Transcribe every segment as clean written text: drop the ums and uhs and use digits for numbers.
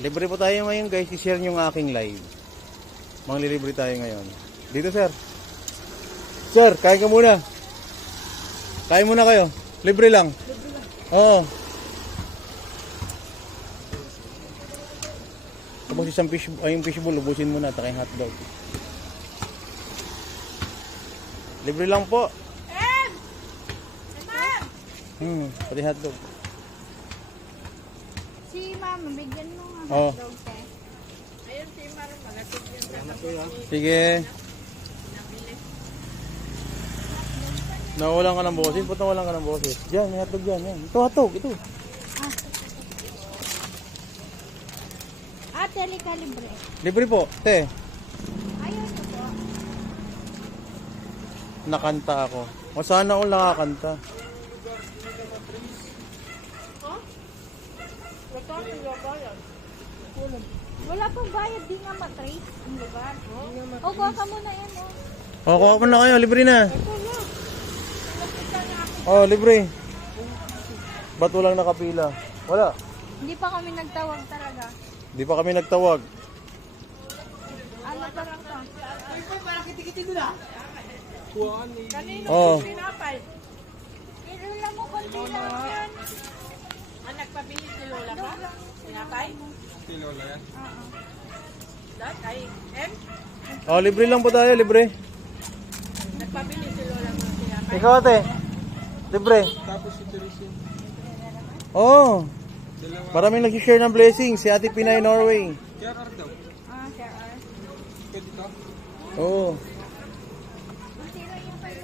Libre po tayo ngayon guys, i-share nyo yung aking live. Manglilibre tayo ngayon. Dito sir. Sir, kain ka muna. Kain muna kayo. Libre lang. Libre lang. Oo. Tapos isang yung fishbowl, ubusin mo na, taka yung hotdog. Libre lang po. Pati hotdog. Si mama, bigyan mo nga Oo. hotdog te. Ayun si Maro, malapit yun sa kapatid. Sige. Nawalan ka ng boses? Ba't nawalan ka ng boses? Diyan, may hotdog dyan. Yan. Ito hotdog, ito. Ate, halika libre. Libre po, te. Ayaw niyo po. Nakanta ako. O sana ako nakakanta. Wala pang bayad, di nga matrace ang lugar. O, kuha ka muna yan, o. O, kuha mo na kayo. Libre na. Ito na. O, libre. Ba't walang nakapila? Wala. Hindi pa kami nagtawag talaga. Di pa kami nagtawag. Ano pa lang to? Kanino Oo. pinapay? Ilula mo, konti lang yan. Ang nagpabili si Lola ba? Pinapay? Si Lola yan. Oo. Dahil kay M? O, libre lang po tayo. Libre. Nagpabili si Lola mo pinapay. Ikaw ate. Libre. Tapos si Teresin. Oo. Dalawa. Maraming nag-share ng blessing. Si Ate Pinay Norway. Kaya kar daw. Siya, Pwede ka? Oo. konti lang yung kayo.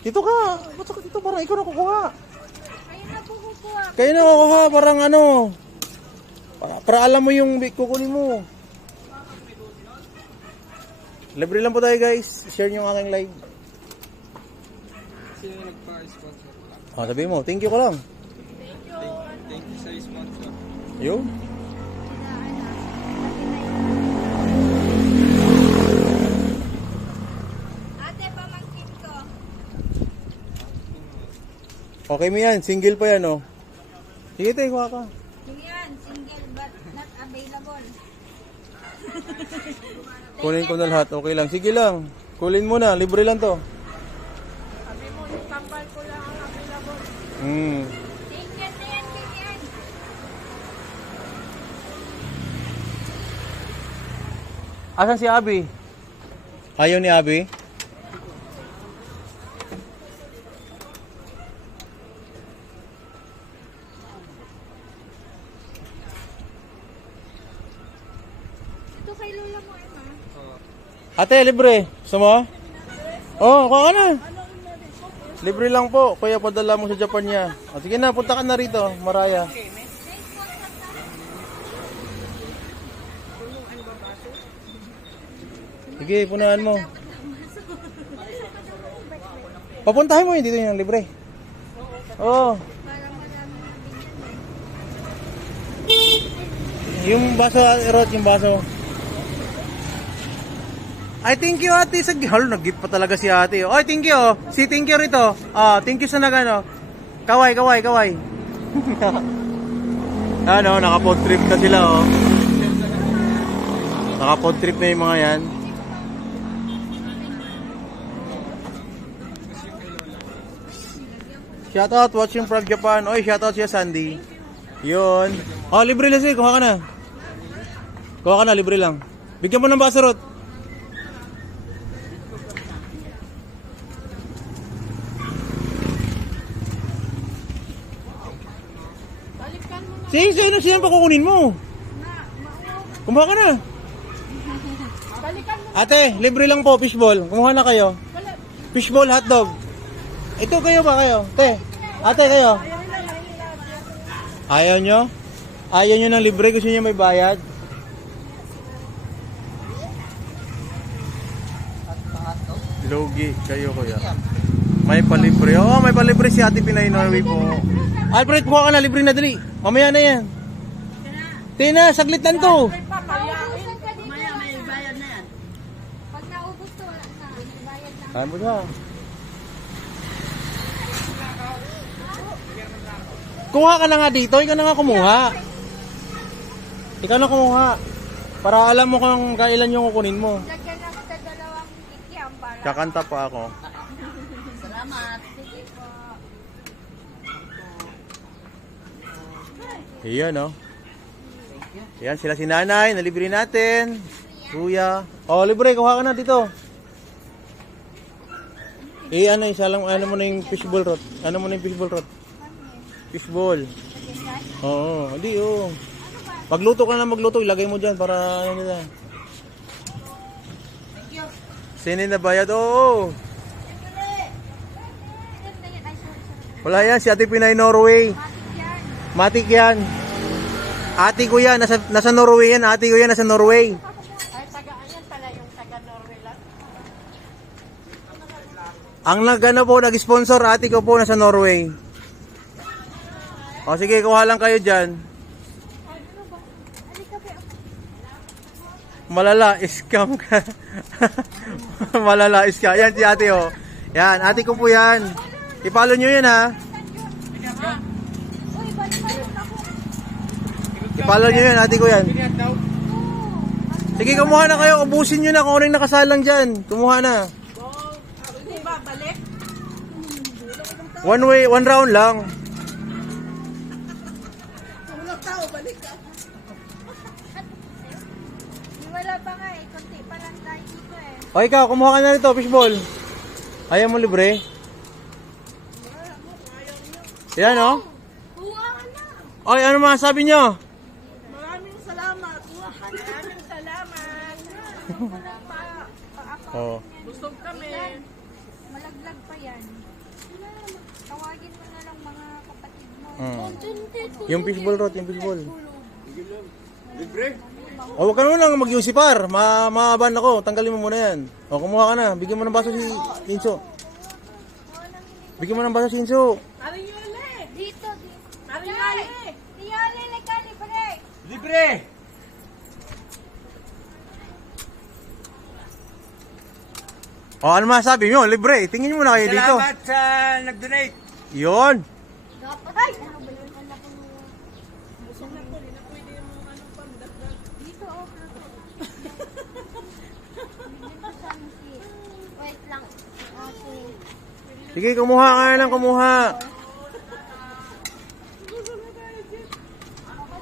Dito ka. Ba't ka dito? Parang ikaw nakukuha. Kayo na po kukuha. Kayo nakukuha. Parang ano. Para alam mo yung kukunin mo. Libre lang po tayo guys. Share nyo ang aking live. Sino yung nagpa-sponsor? O, sabi mo. Thank you ko lang. Thank you sa sponsor. Yun. Ate, pamangkin ko. Okay mo yan. Single pa yan, oh. Sige, tayo. Kuha ka. Yan, single but not available. Kunin ko na lahat. Okay lang. Sige lang. Kulin mo na. Libre lang to. Sabi mo, yung kambal ko lang ang available. Hmm. Tingyan na yan, tingyan. Asan si Abby? Ayaw ni Abby? Ito kay Lola mo, Emma. Ate, libre. Gusto mo? Oo, kuha ka na. Libre lang po. Kuya, padala mo sa Japan niya. O, sige na, punta ka na rito, Maraya. Sige, punahan mo. Papuntahin mo yun dito yung libre. Oo. Para marami na bigyan Yung baso, Rod, yung baso. Ay, thank you ate. Sa halo, nag-gift pa talaga si ate. Ay, thank you. Si thank you rito. Thank you sa nagano. Kaway, kaway, kaway. Ano, naka-pod trip na sila, oh. Naka-pod trip na yung mga yan. Shoutout, watching from Japan. Oy, shoutout siya, Sandy. Yun. Oh, libre lang siya. Kuha ka na. Kuha ka na, libre lang. Bigyan mo ng baso, Rod. Balikan mo na. Sige, sino siya pa kukunin mo? Kumuha ka na. Balikan mo. Ate, libre lang po, fishball. Kumuha na kayo. Fishball, hotdog. Ito kayo ba kayo? Te, ate kayo. Ayaw nyo? Ayaw nyo ng libre? Gusto nyo may bayad? Logi kayo kuya. May palibre. Oo, may palibre si Ate Pinay Norway po. Alfred, kuha ka na. Libre na dali. Mamaya na yan. Tina, saglit lang to. Naubusan ka dito. Maya, may bayad na yan. Pag naubos to, wala na. May bayad na. Saan mo siya? Kuha ka na nga dito, ikaw na nga kumuha. Ikaw na kumuha. Para alam mo kung kailan yung kukunin mo. Lagyan na kita dalawang ikyam para. Kakanta pa ako. Salamat. Sige po. Iyan, no? Yan, sila si nanay, nalibre natin. Kuya. Oh, libre, kuha ka na dito. Ano, isa lang, ano mo na yung fishball rod? Ano mo na yung fishball rod? Fishball. Oo, hindi, oo. Magluto ka na magluto, ilagay mo dyan para ano nila. Sinin na bayad? Oo. Wala yan, si Ate Pinay Norway. Matik yan. Ate ko yan, nasa Norway yan. Ate ko yan, nasa Norway. Ay, taga-ayan pala yung taga-Norway lang. Ang nag-sponsor, ate ko po nasa Norway. O sige, kuha lang kayo dyan. Malala, scam ka. Malala, scam. Yan si ate, oh. Yan, ate ko po yan. I-follow nyo yan, ha. I-follow nyo yan, ate ko yan. Sige, kumuha na kayo. Ubusin nyo na kung ano yung nakasalang dyan. Kumuha na. Hindi ba, balik? One way, one round lang. Walang tao, balik ka. Wala pa nga eh. Kunti pa lang tayo dito eh. O ikaw, kumuha ka na rito, fishball. Ayaw mo libre? Yan, oh. Kuha ka na. Oy, ano masasabi nyo? Maraming salamat. Maraming salamat. Oh. Busog kami. Malaglag pa yan. Tawagin mo na lang mga kapatid mo. Yung fishball rod, yung fishball. Libre? O, huwag ka naman lang mag-iusipar. Maaban ako. Tanggalin mo muna yan. O, kumuha ka na. Bigyan mo ng baso si Inso. Bigyan mo ng baso si Inso. Aring Yole. Dito. Aring Yole. Tiyali, lika, libre. Libre! O, ano masasabi nyo? Libre. Tingin mo na kayo dito. Salamat sa nag-donate. Yun. Dapat. Ay! Ano ba yun? Anak ko. Busog na po. Hindi na pwede yung mga ano pang dagdag. Dito, oh. Wait lang. Okay. Sige, kumuha ka na lang. Kumuha.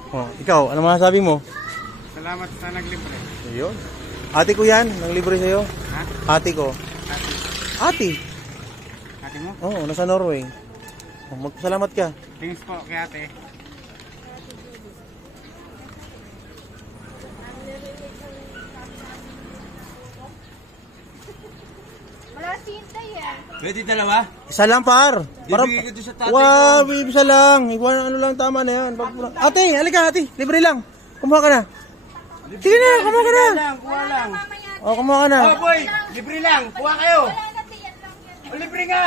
O, ikaw. Ano masasabi mo? Salamat sa naglibre. Yun. Ate ko yan. Nang libre sa'yo. Ha? Ate ko. Ate. Ate mo? Oo, nasa Norway. O, magpasalamat ka. Thanks po kay ate. Wala si Hintay eh. Pwede dalawa? Isa lang, par. Bibigay ko doon sa tatay Wow, ko. isa lang. Iwan, ano lang, tama na yan. Ate, halika, ate. Libre lang. Kumuha ka na. Sige na, kumuha ka na. Kuha lang. O, kumuha ka na. Oh boy, libre lang. Kuha kayo. Wala na, tiyan lang yan. O libre nga.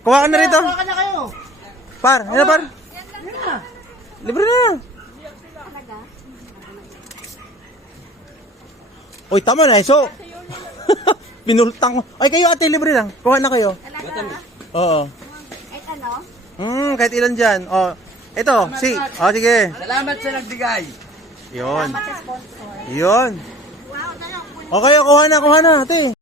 Kuha ka na rito. Kuha ka na kayo. Par, ano par? Yan na. Libre na. Uy, tama na, iso. Pinultang mo. Ay, kayo ate, libre lang. Kuha na kayo. Talaga? Oo. Ay, ano? Kahit ilan dyan. O, ito, si. O, sige. Salamat sa nagbigay. Yun. Sa sponsor. Yun. Wow, na lang. O, kayo, kuha na, ate.